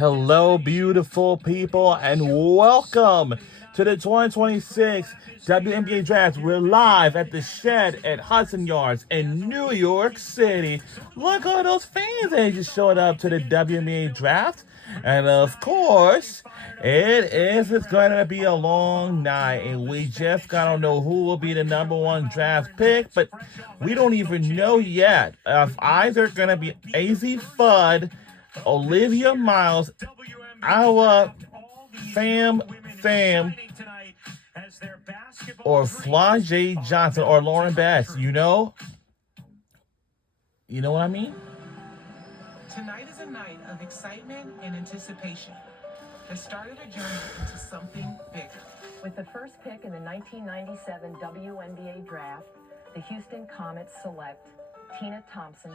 Hello, beautiful people, and welcome to the 2026 WNBA Draft. We're live at the Shed at Hudson Yards in New York City. Look at those fans that just showed up to the WNBA Draft. And of course, it's going to be a long night, and we just gotta know who will be the number one draft pick, but we don't even know yet if either gonna be Azzi Fudd, Olivia Miles, our fam, or Flau'jae Johnson, or Lauren Betts. You know what I mean? Tonight is a night of excitement and anticipation that started a journey into something bigger. With the first pick in the 1997 WNBA draft, the Houston Comets select Tina Thompson.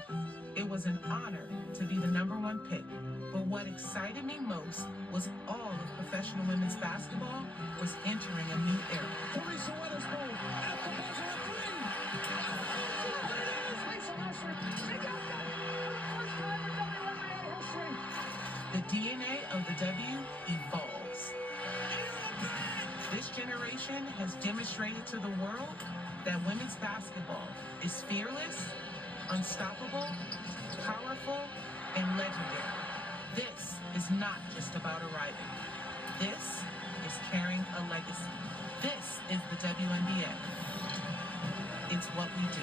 It was an honor to be the number one pick, but what excited me most was all of professional women's basketball was entering a new era. The DNA of the W evolves. This generation has demonstrated to the world that women's basketball is fearless, unstoppable, powerful, and legendary. This is not just about arriving. This is carrying a legacy. This is the WNBA. It's what we do.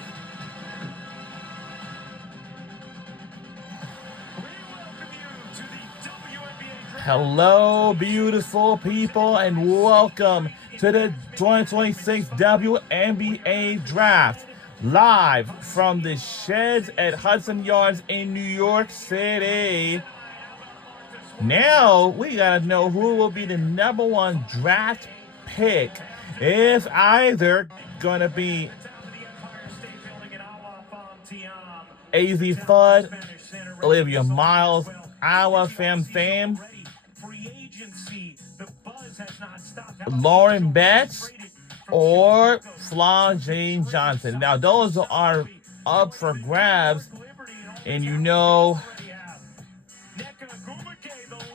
Hello, beautiful people, and welcome to the 2026 WNBA Draft, live from the Sheds at Hudson Yards in New York City. Now, we gotta know who will be the number one draft pick. It's either gonna be Azzi Fudd, Olivia Miles, our fam, Lauren Betts, or Flau'jae Johnson. Now, those are up for grabs, and the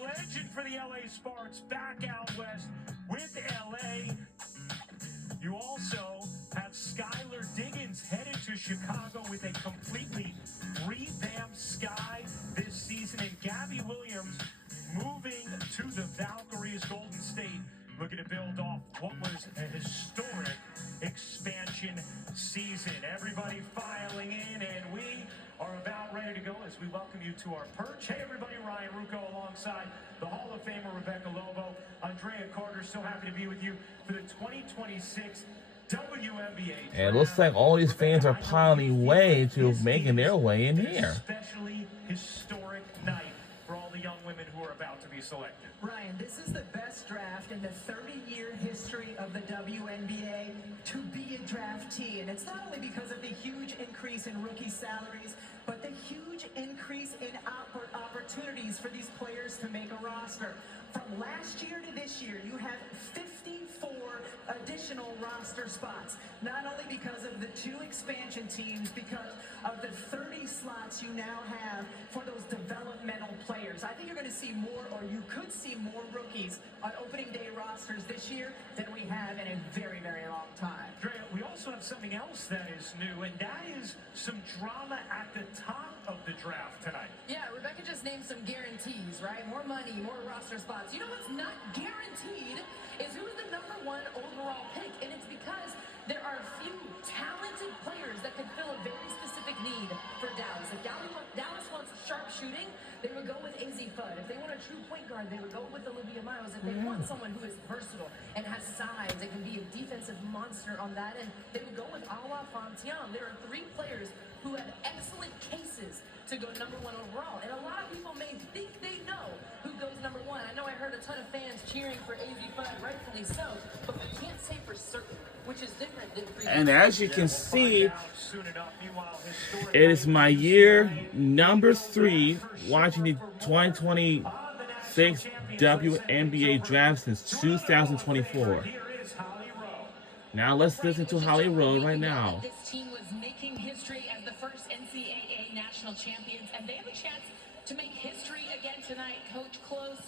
legend for the LA Sparks, back out west with LA. You also have Skylar Diggins headed to Chicago with a completely revamped Sky this season, and Gabby Williams moving to the Valkyries. Golden State looking to build off what was a historic expansion season. Everybody filing in, and we are about ready to go as we welcome you to our perch. Hey everybody, Ryan Rucco alongside the Hall of Famer Rebecca Lobo, Andrea Carter. So happy to be with you for the 2026 WNBA. And it looks like all these fans are piling way to making their way in here. Especially historic night for all the young women who are about to be selected. Ryan, this is the best draft in the 30-year history of the WNBA to be a draftee. And it's not only because of the huge increase in rookie salaries, but the huge increase in opportunities for these players to make a roster. From last year to this year, you have 54 additional roster spots. Not only because of the 2 expansion teams, because of the 30 slots you now have for those developmental players. I think you're going to see more, or you could see more rookies on opening day rosters this year than we have in a very, very long time. Drea, we also have something else that is new, and that is some drama at the top of the draft tonight. Yeah, Rebecca just named some guarantees, right? More money, more roster spots. You know what's not guaranteed is who's the number one overall pick, and it's because there are a few talented players that can fill a very specific need for Dallas. If Dallas wants sharp shooting, they would go with Azzi Fudd. If they want a true point guard, they would go with Olivia Miles. If they want someone who is versatile and has size and can be a defensive monster on that end, they would go with Azzi Fudd. There are 3 players who have excellent cases to go number 1 overall. And a lot of people may think they know who goes number 1. I know I heard a ton of fans cheering for Azzi Fudd, rightfully so, but we can't say for certain, which is different than previous. And as you can see, it is my year number 3 watching the 2026 WNBA draft since 2024. Now let's listen to Holly Rowe right now. This team was making history as the first NCAA national champions, and they have a chance to make history again tonight. Coach Close,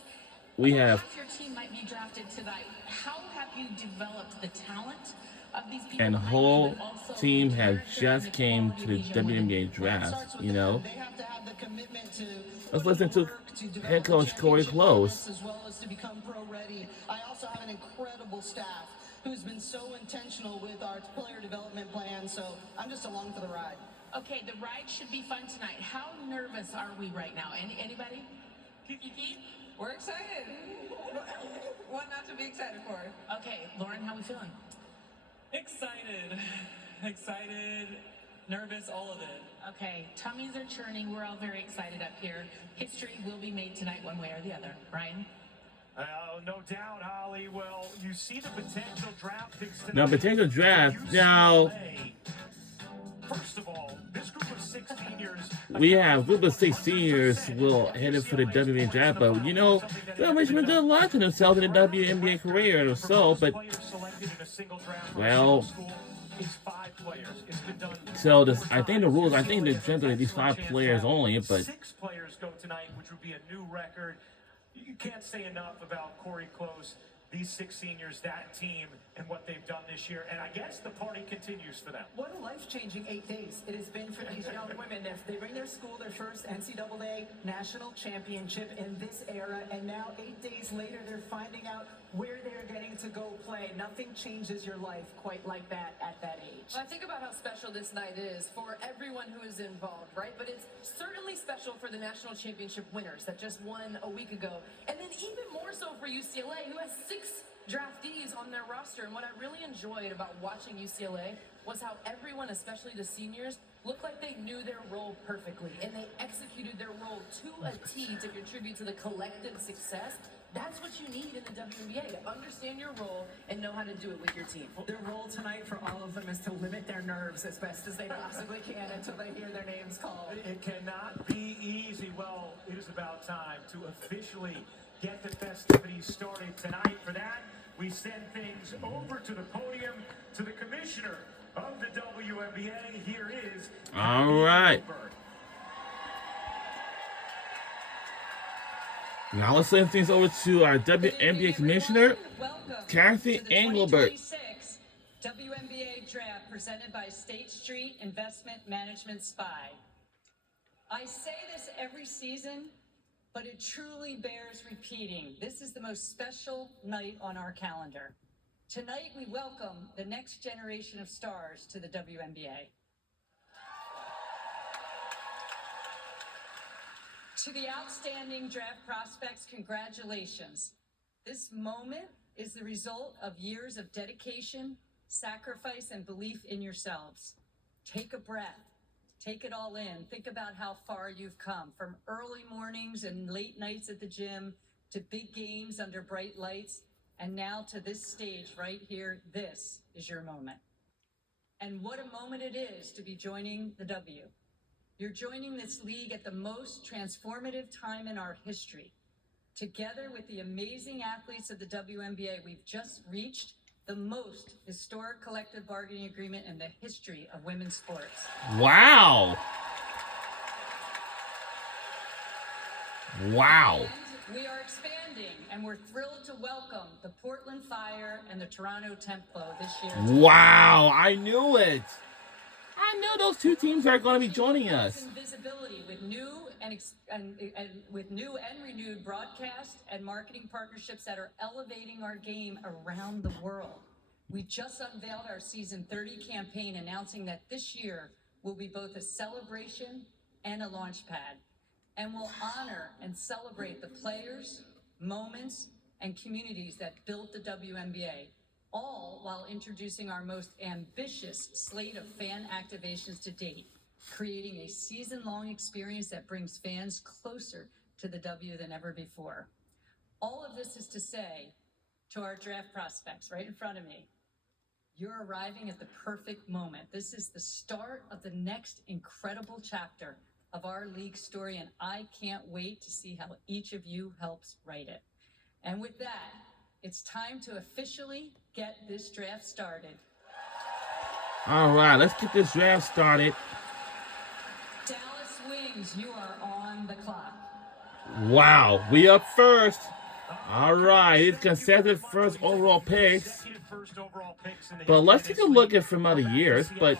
We about have half your team might be drafted tonight. How have you developed the talent of these people? and the behind you, whole but also team the have character just and the came quality to the of these young women? WNBA Well, it draft, starts with you know. them. They have to have the commitment to Let's put listen in to work, to develop head coach the Corey championship Close. finalists, as well as to become pro ready. I also have an incredible staff who's been so intentional with our player development plan, so I'm just along for the ride. Okay, the ride should be fun tonight. How nervous are we right now? Anybody? Kiki? We're excited. What not to be excited for? Okay, Lauren, how we feeling? Excited, nervous, all of it. Okay, tummies are churning. We're all very excited up here. History will be made tonight one way or the other. Ryan? No doubt, Holly. Well, you see the potential draft picks tonight. Now, potential draft. UCLA. Now, First of all, this group of 6 seniors. we have a group of 6 seniors will head in for the WNBA draft, but you know, they're wishing good luck to themselves in the WNBA career or so, but well, so this, I think the rules, I think the draft are these 5 players only, but 6 players go tonight, which would be a new record. You can't say enough about Corey Close, these 6 seniors, that team, and what they've done this year. And I guess the party continues for them. What a life-changing 8 days it has been for these young women. They bring their school their first NCAA national championship in this era, and now 8 days later, they're finding out where they're getting to go play. Nothing changes your life quite like that at that age. Well, I think about how special this night is for everyone who is involved, right? But it's certainly special for the national championship winners that just won a week ago. And then even more so for UCLA, who has 6 draftees on their roster. And what I really enjoyed about watching UCLA was how everyone, especially the seniors, looked like they knew their role perfectly. And they executed their role to a T to contribute to the collective success. That's what you need in the WNBA, to understand your role and know how to do it with your team. Their role tonight for all of them is to limit their nerves as best as they possibly can until they hear their names called. It cannot be easy. Well, it is about time to officially get the festivities started tonight. For that, we send things over to the podium to the commissioner of the WNBA. Here is all right. Now let's send things over to our WNBA commissioner, Kathy Engelbert. WNBA draft presented by State Street Investment Management SPY. I say this every season, but it truly bears repeating. This is the most special night on our calendar. Tonight, we welcome the next generation of stars to the WNBA. To the outstanding draft prospects, congratulations. This moment is the result of years of dedication, sacrifice, and belief in yourselves. Take a breath. Take it all in. Think about how far you've come, from early mornings and late nights at the gym to big games under bright lights, and now to this stage right here. This is your moment. And what a moment it is to be joining the W. You're joining this league at the most transformative time in our history. Together with the amazing athletes of the WNBA, we've just reached the most historic collective bargaining agreement in the history of women's sports. Wow. Wow. And we are expanding, and we're thrilled to welcome the Portland Fire and the Toronto Templo this year. Wow, I knew it. I knew those 2 teams are going to be joining us. Visibility with new and renewed broadcast and marketing partnerships that are elevating our game around the world. We just unveiled our season 30 campaign, announcing that this year will be both a celebration and a launch pad, and will honor and celebrate the players, moments, and communities that built the WNBA, all while introducing our most ambitious slate of fan activations to date, creating a season-long experience that brings fans closer to the W than ever before. All of this is to say to our draft prospects right in front of me, you're arriving at the perfect moment. This is the start of the next incredible chapter of our league story, and I can't wait to see how each of you helps write it. And with that, it's time to officially get this draft started. All right, let's get this draft started. Dallas Wings, you are on the clock. Wow, we up first. All right, it's consecutive first overall picks. But let's take a look at from other years. But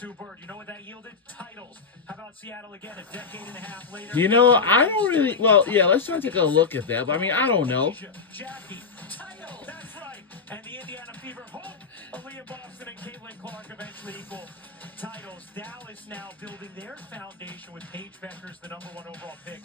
you know what that yielded? Titles. How about Seattle again a decade and a half later? you know, I don't really. Well, yeah, let's try to take a look at that. But I mean, I don't know. Jackie, titles. That's right. And the Indiana Fever hope Aaliyah Boston and Caitlin Clark eventually equal titles. Dallas now building their foundation with Paige Beckers, the #1 overall pick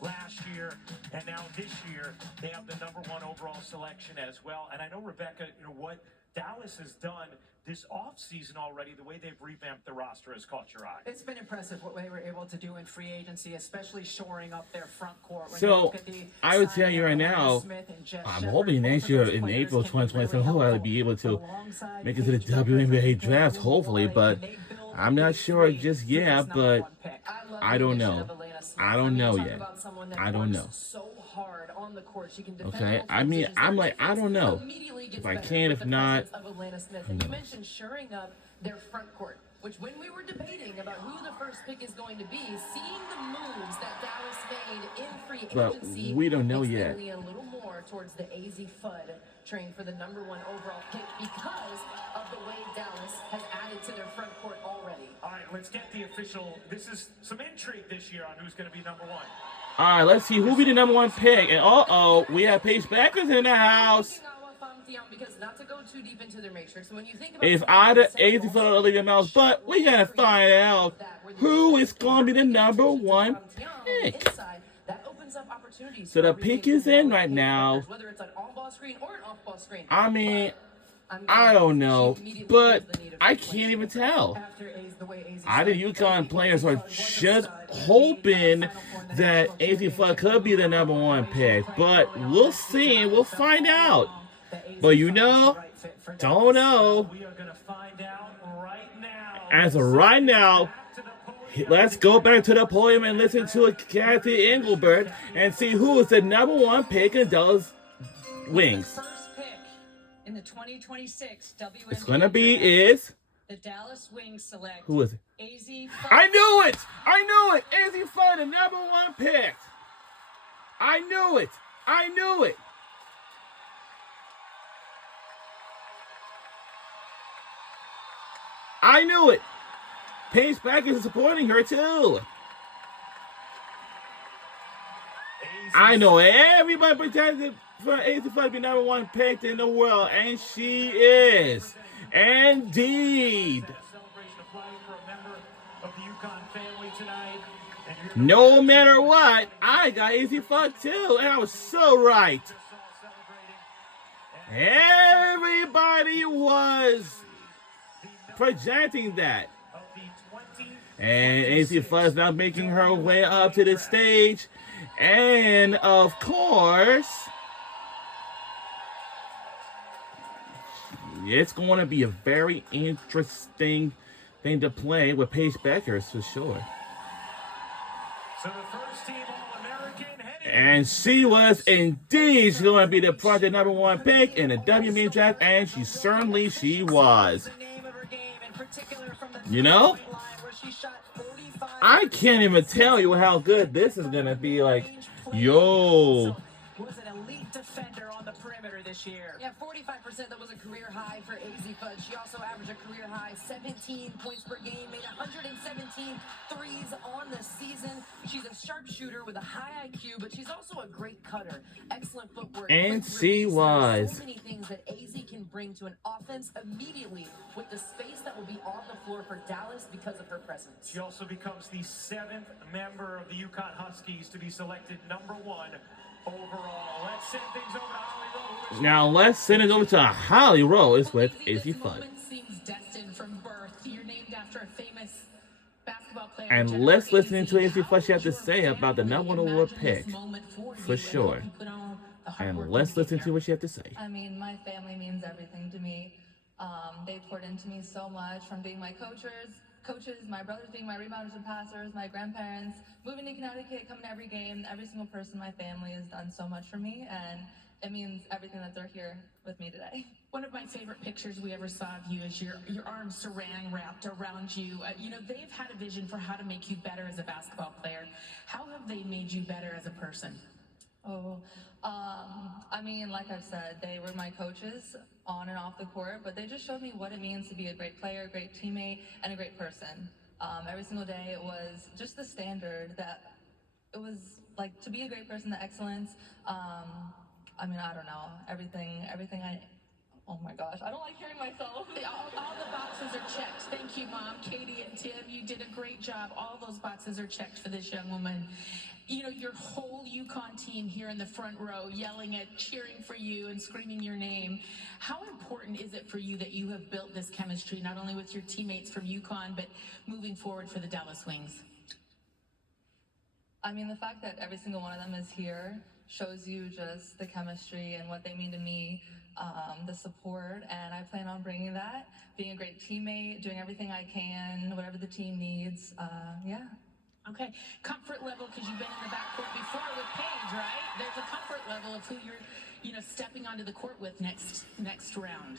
last year, and now this year they have the #1 overall selection as well. And I know, Rebecca, you know what Dallas has done this offseason already, the way they've revamped the roster has caught your eye. It's been impressive what they were able to do in free agency, especially shoring up their front court. So, I would tell you right now, I'm hoping next year in April 2027, I'll be able to make it to the WNBA draft, hopefully, but I'm not sure just yet, but I don't know. I don't know yet. I don't know. Okay, I mean, I'm like, I don't know. If I can, if not. And you mentioned shoring up their front court, which when we were debating about who the first pick is going to be, seeing the moves that Dallas made in free agency, but we don't know yet. A little more towards the Azzi Fudd train for the #1 overall pick because of the way Dallas has added to their front court already. All right, let's get the official. This is some intrigue this year on who's going to be #1. All right, let's see who'll be the #1 pick. And we have Paige Beckers in the house. Because not to go too deep into their matrix, when you think about It's either Azzi Fudd or Olivia Mouse, but we gotta find out who is gonna be the #1 pick. So the pick is in right now. Whether it's an on-ball screen or an off-ball screen. I mean, I don't know, but I can't even tell. I think UConn players are just hoping that Azzi Fudd could be the #1 pick, but we'll see. We'll find out. But you know, don't know. We are going to find out right now. As of right now, let's go back to the podium and listen to Kathy Engelbert and see who is the #1 pick in Dallas Wings. First pick in the 2026 WNBA It's gonna be draft, the Dallas Wings select. Who is it? Azzi Fudd. I knew it! I knew it! Azzi Fudd, the #1 pick. I knew it! I knew it! I knew it! Paige Beckers is supporting her too. I know everybody pretended for Azzi Fudd to be #1 picked in the world, and she is. Indeed. No matter what, I got Azzi Fudd too, and I was so right. Everybody was projecting that. And Azzi Fudd is now making her way up to the stage. And of course, it's going to be a very interesting thing to play with Paige Beckers for sure. So the first team All-American and she was indeed going to be the project #1 pick in the WNBA draft, and she was. You know, I can't even tell you how good this is going to be. Like, yo. Was an elite defender on the perimeter this year. Yeah, 45%. That was a career high for Azzi Fudd. She also averaged a career high 17 points per game, made 117 threes on the season. She's a sharpshooter with a high IQ, but she's also a great cutter. Excellent footwork. And she was. So many things that Azzi can bring to an offense immediately with the space that will be on the floor for Dallas because of her presence. She also becomes the 7th member of the UConn Huskies to be selected #1 overall. Let's send things over to Holly Rowe. Now let's send it over to Holly Rowe. It's with Azzi Fudd. Seems destined from birth. You're named after a famous basketball player. And let's listen to Azzi Fudd she has to say about the #1 overall pick for sure. And let's listen to what she has to say. I mean, my family means everything to me. They poured into me so much, from being my coaches, my brothers being my rebounders and passers, my grandparents, moving to Connecticut, coming to every game. Every single person in my family has done so much for me, and it means everything that they're here with me today. One of my favorite pictures we ever saw of you is your arms saran wrapped around you. They've had a vision for how to make you better as a basketball player. How have they made you better as a person? I mean, like I've said, they were my coaches on and off the court, but they just showed me what it means to be a great player, a great teammate, and a great person. Every single day, it was just the standard that it was like to be a great person, the excellence. I mean, I don't know, everything oh my gosh, I don't like hearing myself. All the boxes are checked. Thank you, Mom, Katie, and Tim. You did a great job. All those boxes are checked for this young woman. Your whole UConn team here in the front row yelling cheering for you and screaming your name. How important is it for you that you have built this chemistry, not only with your teammates from UConn, but moving forward for the Dallas Wings? I mean, the fact that every single one of them is here shows you just the chemistry and what they mean to me, the support, and I plan on bringing that, being a great teammate, doing everything I can, whatever the team needs, yeah. Okay, comfort level, because you've been in the backcourt before with Paige, right? There's a comfort level of who you're, stepping onto the court with next round.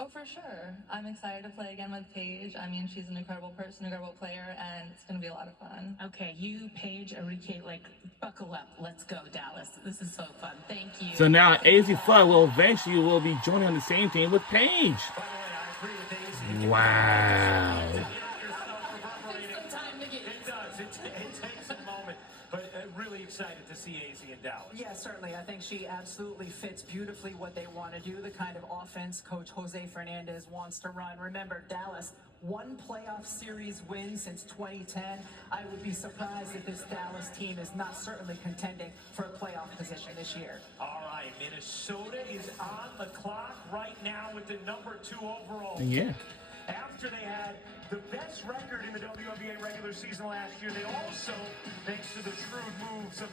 Oh, for sure. I'm excited to play again with Paige. I mean, she's an incredible person, incredible player, and it's going to be a lot of fun. Okay, you, Paige, Enrique, buckle up. Let's go, Dallas. This is so fun. Thank you. So now Azzi Fudd will eventually be joining on the same team with Paige. Wow. It takes a moment, but really excited to see Azzi in Dallas. Yeah, certainly. I think she absolutely fits beautifully what they want to do, the kind of offense Coach Jose Fernandez wants to run. Remember, Dallas, one playoff series win since 2010. I would be surprised if this Dallas team is not certainly contending for a playoff position this year. All right, Minnesota is on the clock right now with the #2 overall. Yeah. After they had the best record in the WNBA regular season last year, they also, thanks to the shrewd moves of